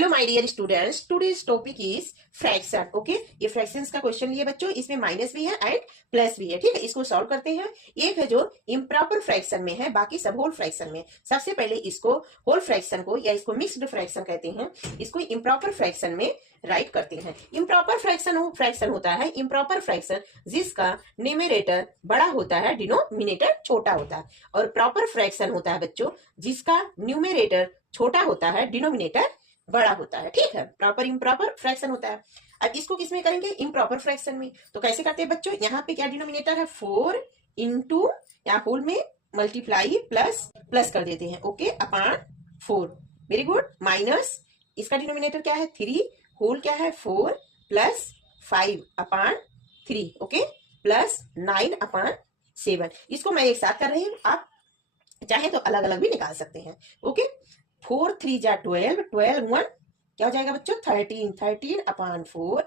Hello my dear students, today's topic is fraction. Okay, ये fractions का question लिया बच्चों, इसमें माइनस भी है एंड प्लस भी है। ठीक है, इसको सॉल्व करते हैं। एक है जो इम्प्रॉपर फ्रैक्शन में है, बाकी सब होल फ्रैक्शन में। सबसे पहले इसको होल फ्रैक्शन को या इसको मिक्स्ड फ्रैक्शन कहते हैं, इसको इम्प्रॉपर फ्रैक्शन में राइट करते हैं। इम्प्रॉपर फ्रैक्शन होता है इम्प्रॉपर फ्रैक्शन जिसका न्यूमरेटर बड़ा होता है, डिनोमिनेटर छोटा होता है। और प्रॉपर फ्रैक्शन होता है बच्चों जिसका न्यूमरेटर छोटा होता है, डिनोमिनेटर बड़ा होता है। ठीक है, प्रॉपर इम्प्रॉपर फ्रैक्शन होता है। अब इसको किस में करेंगे? इम्प्रॉपर फ्रैक्शन में। तो कैसे करते हैं बच्चों? यहाँ पे क्या डिनोमिनेटर है? 4 इंटू यहाँ होल में मल्टीप्लाई प्लस प्लस कर देते हैं। Okay, upon 4। Very good. Minus इसका डिनोमिनेटर क्या है? 3, होल क्या है? 4 प्लस 5 अपान 3। Okay, plus 9 upon 7। इसको मैं एक साथ कर रही हूँ, आप चाहे तो अलग अलग भी निकाल सकते हैं। ओके, 4 3 जा 12, 12 1 क्या हो जाएगा बच्चों? 13, 13 अपान 4,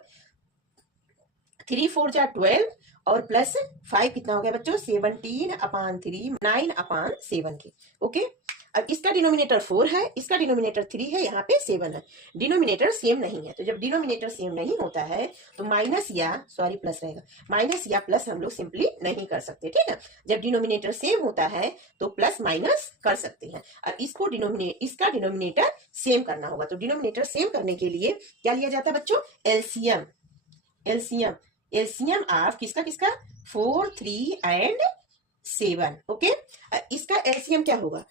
3 4 जा 12 और प्लस 5 कितना हो गया बच्चों? 17 अपान 3, 9 अपान 7 के। ओके, अब इसका डिनोमिनेटर 4 है, इसका डिनोमिनेटर 3 है, यहाँ पे 7 है। डिनोमिनेटर सेम नहीं है, तो जब डिनोमिनेटर सेम नहीं होता है तो माइनस या प्लस रहेगा। माइनस या प्लस हम लोग सिंपली नहीं कर सकते। ठीक है, जब डिनोमिनेटर सेम होता है तो प्लस माइनस कर सकते हैं। और इसको इसका डिनोमिनेटर सेम करना होगा, तो डिनोमिनेटर सेम करने के लिए क्या लिया जाता है बच्चों? एलसीएम। एलसीएम एलसीएम ऑफ किसका किसका? 4 3 एंड 7। ओके, इसका एलसीएम क्या होगा?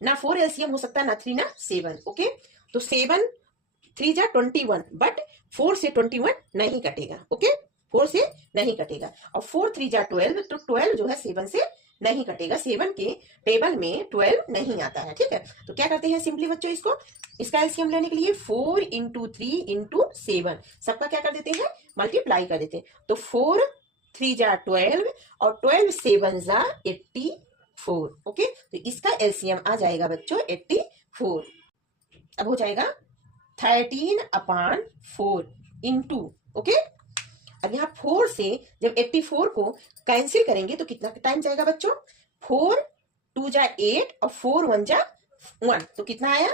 ना 4 एलसीएम हो सकता, ना 3 ना 7। ओके, तो 7 3 जा 21, बट 4 से 21 नहीं कटेगा। ओके, 4 से नहीं कटेगा। और 4 3 जा 12, तो 12 जो है 7 से नहीं कटेगा। 7 के टेबल में 12 नहीं आता है। ठीक है, तो क्या करते हैं सिंपली बच्चों, इसका एलसीएम लेने के लिए 4 इंटू 3 इंटू 7 सबका क्या कर देते हैं? मल्टीप्लाई कर देते हैं। तो 4 3 जा 12 और 12 7 जा 84। ओके, तो इसका एलसीएम आ जाएगा बच्चों 84। अब हो जाएगा 13 अपान 4 इंटू। ओके, अब यहाँ 4 से जब 84 को कैंसिल करेंगे तो कितना टाइम जाएगा बच्चों? 4 2 जा 8 और 4 1 जा 1, तो कितना आया?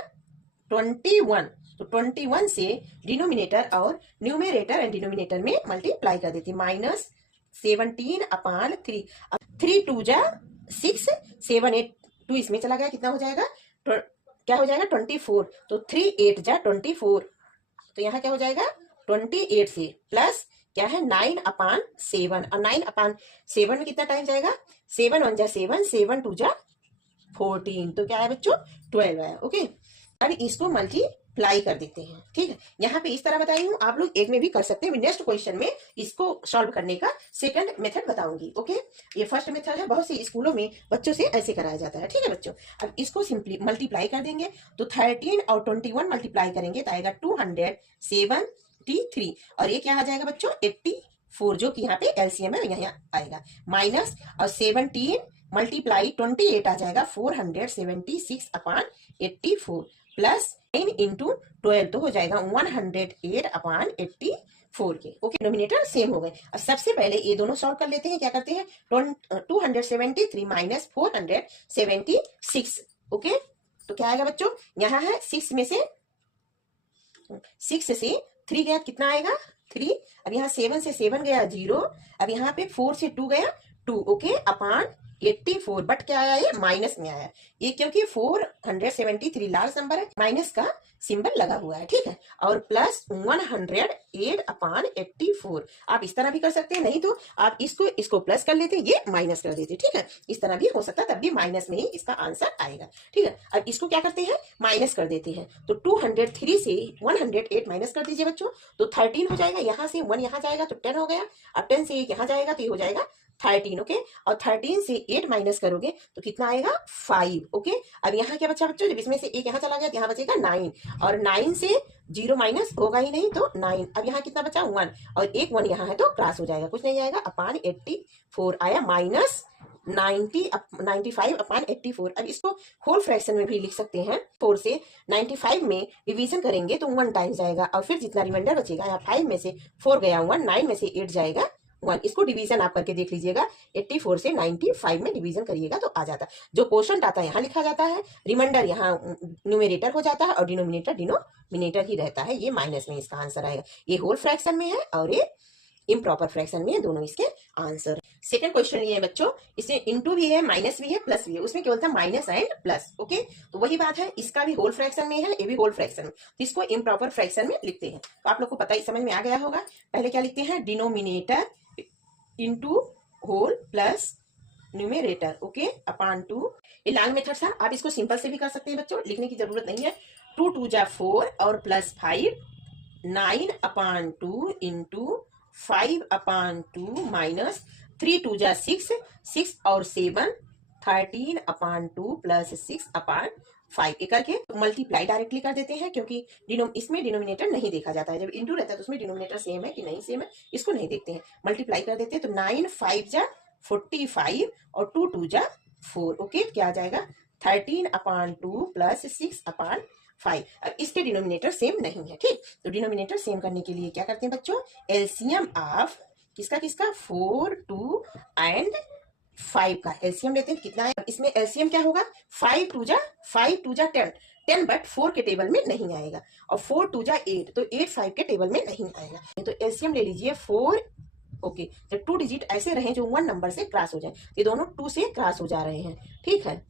21। तो 21 से डिनोमिनेटर और न्यूमरेटर एंड डिनोमिनेटर में मल्टीप्लाई कर देती। माइनस 17 अपान 3। 3 2 जा 6, 7 8 2 इसमें चला गया, कितना हो जाएगा? क्या हो जाएगा? 24। तो 3 8 जा 24, तो यहाँ क्या हो जाएगा? 28 से प्लस क्या है? 9 अपान 7। और 9 अपान 7 में कितना टाइम जाएगा? 7 1 जा 7, 7 2 जा 14, तो क्या है बच्चों? 12 है। ओके, अब इसको मल्टीप्लाई कर देते हैं। ठीक है, यहाँ पे इस तरह बताई हूँ, आप लोग एक में भी कर सकते हैं। नेक्स्ट क्वेश्चन में इसको सॉल्व करने का सेकंड मेथड बताऊंगी। ओके, ये फर्स्ट मेथड है, बहुत से स्कूलों में बच्चों से ऐसे कराया जाता है। ठीक है बच्चों, अब इसको सिंपली मल्टीप्लाई कर देंगे, तो 13 और 21 मल्टीप्लाई करेंगे तो आएगा 273। और ये क्या आ जाएगा बच्चों? 84, जो कि यहाँ पे एलसीएम है, यहाँ आएगा। माइनस और 17 मल्टीप्लाई 28 आ जाएगा 476 अपान 84, प्लस 9 इंटू 12, तो हो जाएगा 108 अपान 84 के। ओके, डिनोमिनेटर सेम हो गए। अब सबसे पहले ये दोनों सॉल्व कर लेते हैं। क्या करते हैं? 273 माइनस 476। ओके, तो क्या आएगा बच्चों? यहाँ है 6 में से 6 से 3 गया, कितना आएगा? 3। अब यहाँ 7 से 7 गया 0। अब यहाँ पे 4 से 2 गया 2। ओके, अपान 84, बट क्या आया? ये माइनस में आया। ये क्योंकि 473 लार्ज नंबर है, माइनस का सिंबल लगा हुआ है। ठीक है, और प्लस 108 अपान 84। आप इस तरह भी कर सकते हैं, नहीं तो आप इसको प्लस कर लेते, ये माइनस कर देते। ठीक है, इस तरह भी हो सकता है, तब भी माइनस में ही इसका आंसर आएगा। ठीक है, अब इसको क्या करते हैं? माइनस कर देते हैं। तो 203 से 108 माइनस कर दीजिए बच्चों, तो 13 हो जाएगा। यहाँ से 1 यहाँ जाएगा तो 10 हो गया। अब 10 से 1 यहाँ जाएगा तो ये हो जाएगा 13। ओके, और 13 से 8 माइनस करोगे तो कितना आएगा? 5। ओके, अब यहाँ क्या बचा बच्चों? जब इसमें से 1 यहाँ चला गया तो यहाँ बचेगा 9, और 9 से 0 माइनस होगा ही नहीं, तो 9। अब यहाँ कितना बचा? 1, और एक 1 यहाँ है तो क्रॉस हो जाएगा, कुछ नहीं जाएगा। अपान 84 आया, माइनस 95 अपान 84। अब इसको होल फ्रैक्शन में भी लिख सकते हैं। 4 से 95 में डिवीजन करेंगे तो 1 टाइम्स जाएगा, और फिर जितना रिमाइंडर बचेगा, यहाँ 5 में से 4 गया 1, 9 में से 8 जाएगा 1। इसको डिवीजन आप करके देख लीजिएगा, 84 से 95 में डिवीजन करिएगा तो आ जाता है। जो क्वोशंट आता है यहाँ लिखा जाता है, रिमाइंडर यहाँ न्यूमेरेटर हो जाता है और डिनोमिनेटर डिनोमिनेटर ही रहता है। ये माइनस में इसका आंसर आएगा। ये होल फ्रैक्शन में है और ये इम्प्रॉपर फ्रैक्शन में है, दोनों इसके आंसर। सेकंड क्वेश्चन ये है बच्चों, इसमें इंटू भी है, माइनस भी है, प्लस भी है। उसमें केवल था माइनस एंड प्लस। ओके, तो वही बात है, इसका भी होल फ्रैक्शन में है, ये भी होल फ्रैक्शन में, तो इसको इम्प्रॉपर फ्रैक्शन में लिखते हैं। तो आप लोग को पता ही समझ में आ गया होगा। पहले क्या लिखते हैं, denominator into whole plus numerator, okay, upon 2। ये लॉन्ग मेथड था, आप इसको सिंपल से भी कर सकते हैं बच्चों, लिखने की जरूरत नहीं है। 2 2 जा 4 और प्लस 5, 9 अपान 2 इंटू 5 अपान 2 माइनस 3 2 जा 6, 6 और 7, 13 अपान 2 प्लस 6 अपान 5। ये करके मल्टीप्लाई डायरेक्टली कर देते हैं, क्योंकि इसमें डिनोमिनेटर नहीं देखा जाता है। जब इंटू रहता है तो उसमें डिनोमिनेटर सेम है कि नहीं सेम है, इसको नहीं देखते हैं, मल्टीप्लाई कर देते हैं। तो 9 5 जा 45 और 2 2 जा 4। ओके, क्या आ जाएगा, 13 अपान 2 प्लस 6 अपान 5। अब इसके डिनोमिनेटर सेम नहीं है, ठीक। तो डिनोमिनेटर सेम करने के लिए क्या करते हैं बच्चों, एलसीएम ऑफ किसका किसका, 4 2 एंड 5 का एलसीएम लेते हैं। कितना है इसमें एलसीएम, क्या होगा, 5 2 जा 10, बट 4 के टेबल में नहीं आएगा, और 4 2 जा 8, तो 8 5 के टेबल में नहीं आएगा। तो एलसीएम ले लीजिए 4। ओके, जब 2 डिजिट ऐसे रहे जो 1 नंबर से क्रॉस हो जाए, ये दोनों 2 से क्रॉस हो जा रहे हैं, ठीक है।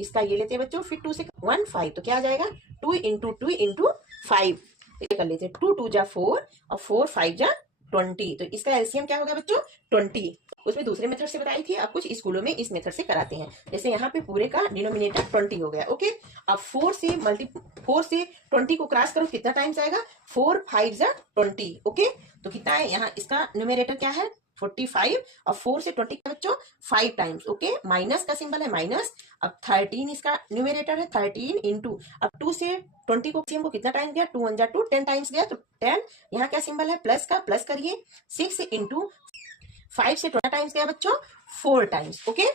इसका ये लेते हैं बच्चों, फिर 2 से 1 5, तो क्या आ जाएगा, 2 इंटू 5। ये कर लेते हैं, 2 2 जा 4 और 4 5 जा 20, तो इसका एलसीएम क्या होगा बच्चों, 20। उसमें दूसरे मेथड से बताई थी, अब कुछ स्कूलों में इस मेथड से कराते हैं। जैसे यहाँ पे पूरे का डिनोमिनेटर 20 हो गया। ओके, अब 4 से 20 को क्रॉस करो, कितना टाइम्स आएगा, 4 5 जा 20। ओके, तो कितना है यहाँ, इसका न्यूमेरेटर क्या है, 45, और 4 से 20 का बच्चों 5 टाइम्स। ओके, माइनस का सिंबल है माइनस। अब 13 इसका न्यूमेरेटर है, 13 इंटू, अब 2 से 20 को कितना टाइम गया, 2 1 जा 2, 10 टाइम्स गया, तो 10। यहाँ क्या सिंबल है, प्लस का, प्लस करिए। 6 इंटू 5 से 20 टाइम्स गया बच्चों, 4 टाइम्स। ओके,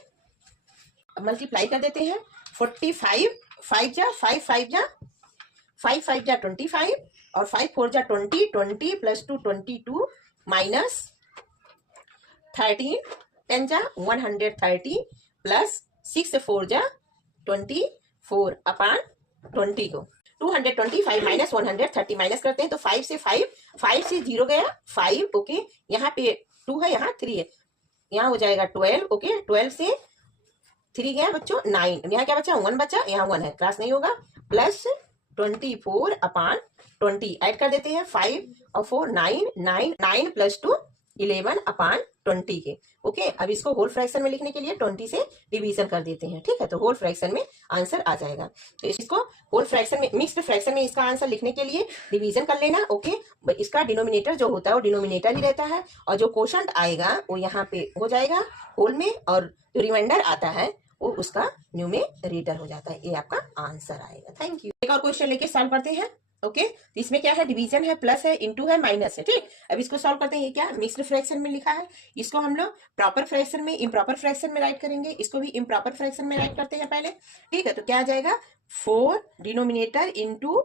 अब मल्टीप्लाई कर देते हैं, 45 5 जा 5 5 जा 25, और 5 4 जा 20 प्लस 2 22 माइनस 13 10 जा 130 प्लस 6 4 जा 24 अपान 20 को 225 माइनस 130 माइनस करते हैं, तो 5 से 0 गया 5। ओके, यहाँ पे 2 है, यहाँ 3 है, यहाँ हो जाएगा 12। ओके, 12 से 3 गया बच्चों 9, यहाँ क्या बचा, 1 बचा, यहाँ 1 है, क्रॉस नहीं होगा, प्लस 24 अपान 20। ऐड कर देते हैं, 5 और 4 9 प्लस 2 11 अपान 20 के। ओके, अब इसको होल फ्रैक्शन में लिखने के लिए 20 से डिवीजन कर देते हैं, ठीक है। तो होल फ्रैक्शन में आंसर आ जाएगा। तो इसको होल फ्रैक्शन में, मिक्स्ड फ्रैक्शन में इसका आंसर लिखने के लिए डिवीजन कर लेना। ओके, इसका डिनोमिनेटर जो होता है वो डिनोमिनेटर ही रहता है, और जो क्वोशंट आएगा वो यहाँ पे हो जाएगा होल में, और जो रिमाइंडर आता है वो उसका न्यूमेरेटर हो जाता है। ये आपका आंसर आएगा। Thank you. एक और क्वेश्चन लेके सॉल्व करते हैं। ओके, तो इसमें क्या है, डिवीजन है, प्लस है, इनटू है, माइनस है, ठीक। अब इसको सॉल्व करते हैं। ये क्या, मिक्स्ड फ्रैक्शन में लिखा है, इसको हम लोग प्रॉपर फ्रैक्शन में, इम्प्रॉपर फ्रैक्शन में राइट करेंगे। इसको भी इम्प्रॉपर फ्रैक्शन में राइट करते हैं पहले, ठीक है। तो क्या आ जाएगा, 4 denominator into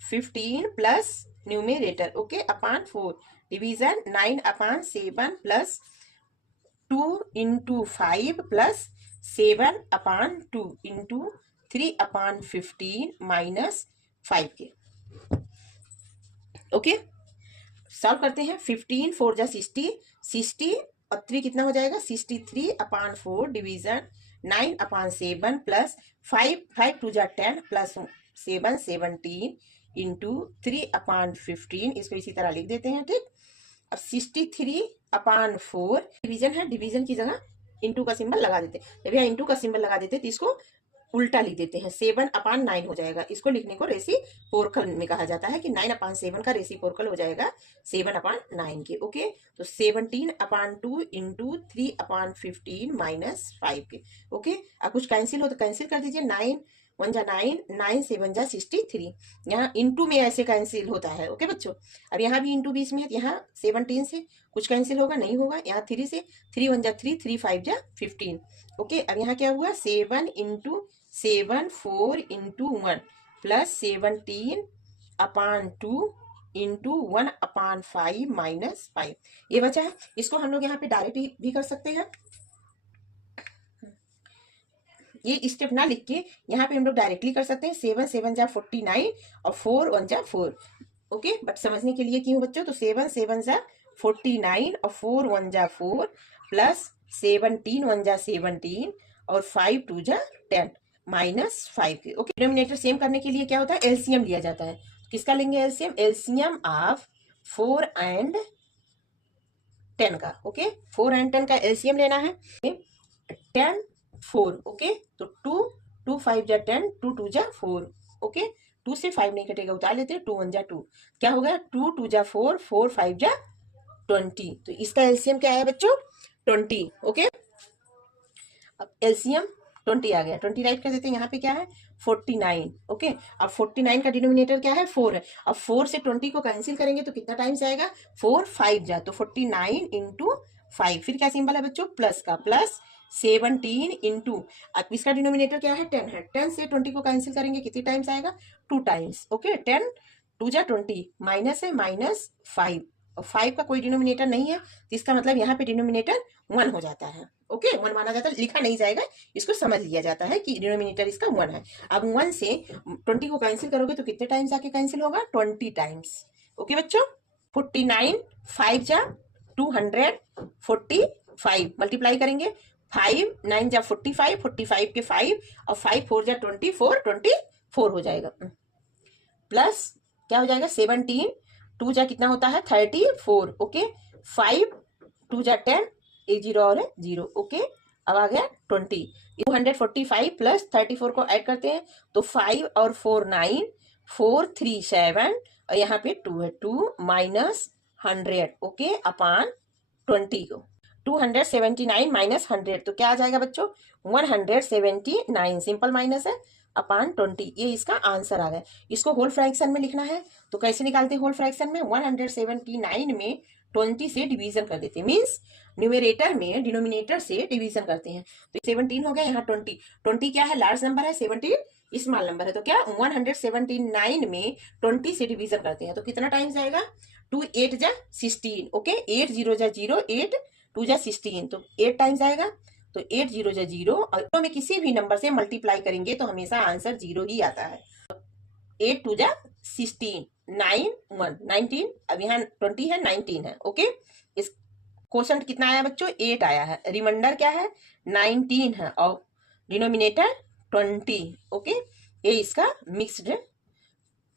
15 plus numerator, okay, upon 4, division 9 upon 7 plus 2 into 5 plus 7 upon 2 into 3 upon 15 minus 5 के। ओके, सॉल्व करते हैं। 15 4 जा 60 और 3 कितना हो जाएगा, 63 अपान 4 डिवीजन 9 अपान 7 प्लस 5 2 जा 10 प्लस 7 17 इंटू 3 अपान 15। इसको इसी तरह लिख देते हैं, ठीक। अब 63 अपान 4 डिवीजन है, डिवीजन की जगह इंटू का सिंबल लगा देते हैं। जब यहाँ इंटू का सिंबल लगा देते हैं तो इसको उल्टा लिख देते हैं, 7 अपान 9 हो जाएगा। इसको लिखने को रेसिप्रोकल में कहा जाता है कि 9 अपान 7 का रेसिप्रोकल हो जाएगा 7 अपान 9 के। ओके, तो 17 अपान 2 इंटू 3 अपान 15 माइनस 5 के। ओके, अब कुछ कैंसिल हो तो कैंसिल कर दीजिए, 9 1 जा 9, 9 7 जा 63। यहाँ इंटू में ऐसे कैंसिल होता है। ओके बच्चों, अब यहाँ भी इंटू बीच में है, यहाँ 17 से कुछ कैंसिल होगा, नहीं होगा। यहाँ 3 से 3 1 जा 3, 3 5 जा 15। ओके, अब यहाँ क्या हुआ, 7 इंटू 7 4 इंटू 1 प्लस 17 अपान 2 इंटू 1/5 माइनस 5 ये बचा है। इसको हम लोग यहाँ पे डायरेक्ट भी कर सकते हैं, ये स्टेप ना लिख के यहाँ पे हम लोग डायरेक्टली कर सकते हैं। 7 7 जा 49 और 4 1 जा 4। ओके, बट समझने के लिए क्यों बच्चों, तो 7 7 जा 49 और 4 1 जा 4 प्लस 17 1 जा 17 और 5 2 जा 10 माइनस 5। ओके, डिनोमिनेटर सेम करने के लिए क्या होता है, एलसीएम लिया जाता है। किसका लेंगे एलसीएम, एलसीएम ऑफ 4 एंड 10 का। ओके, 4 एंड 10 का एलसीएम लेना है। 10 4। ओके, तो 2 2 5 जा 10 2 2 जा 4। ओके, 2 से 5 नहीं कटेगा, उतार लेते हैं। 2 1 जा 2, क्या हो गया 2 2 जा 4 4 5 जा 20। तो इसका एलसीएम क्या आया बच्चों, 20। ओके, अब एलसीएम 20 आ गया, 20 राइट कर देते हैं। यहाँ पे क्या है 49। ओके, अब 49 का डिनोमिनेटर क्या है 4 है। अब 4 से 20 को कैंसिल करेंगे तो कितना टाइम्स आएगा, 4 5 जा, तो 49 इंटू 5। फिर क्या सिंबल है बच्चों, प्लस का, प्लस 17 इंटू, अब इसका डिनोमिनेटर क्या है 10 है। 10 से 20 को कैंसिल करेंगे कितनी टाइम्स आएगा, 2 टाइम्स। ओके, 10 2 जा 20 माइनस है माइनस 5 और 5 का कोई डिनोमिनेटर नहीं है, तो इसका मतलब यहाँ पे डिनोमिनेटर 1 हो जाता है। ओके, 1 माना जाता है, लिखा नहीं जाएगा, इसको समझ लिया जाता है कि डिनोमिनेटर इसका 1 है। अब 1 से 20 को कैंसिल करोगे तो कितने टाइम्स आके कैंसिल होगा, 20 टाइम्स। ओके बच्चों, 49 5 जा 245 मल्टीप्लाई करेंगे, 5 9 जा 45 45 के 5 और 5 4 जा 24 24 हो जाएगा, प्लस क्या हो जाएगा 17 2 जा कितना होता है 34। ओके, 5 2 जा 10 एक 0 और 0। ओके, अब आ गया 20। 245 प्लस 34 को ऐड करते हैं तो 5 और 4 9 4 3 7 और यहाँ पे 2 है, 2 माइनस 100। ओके, अपान 20 को 279 माइनस 100 तो क्या आ जाएगा बच्चों 179, सिंपल माइनस है, अपान 20। ये इसका आंसर आ गया। इसको होल फ्रैक्शन में लिखना है तो कैसे निकालते हैं होल फ्रैक्शन में, 179 में 20 से डिवीजन कर देते हैं, मीन्स न्यूमरेटर में डिनोमिनेटर से डिवीजन करते हैं। तो 17 हो गया, यहाँ 20 20 क्या है लार्ज नंबर है, 17 स्मॉल नंबर है, तो क्या 179 में 20 से डिवीजन करते हैं तो कितना टाइम्स आएगा 2 8 जा 16। ओके, 8 0 जा 0 8 2 जा 16 तो 8 टाइम्स आएगा, तो 8 0 जा 0 और तो में किसी भी नंबर से मल्टीप्लाई करेंगे तो हमेशा आंसर 0 ही आता है। 8 2 जा 16 9 1 19, अब यहाँ 20 है 19 है। ओके, इस क्वेश्चन कितना आया बच्चों 8 आया है, रिमाइंडर क्या है 19 है और डिनोमिनेटर 20। ओके, ये इसका मिक्स्ड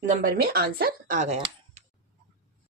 नंबर में आंसर आ गया।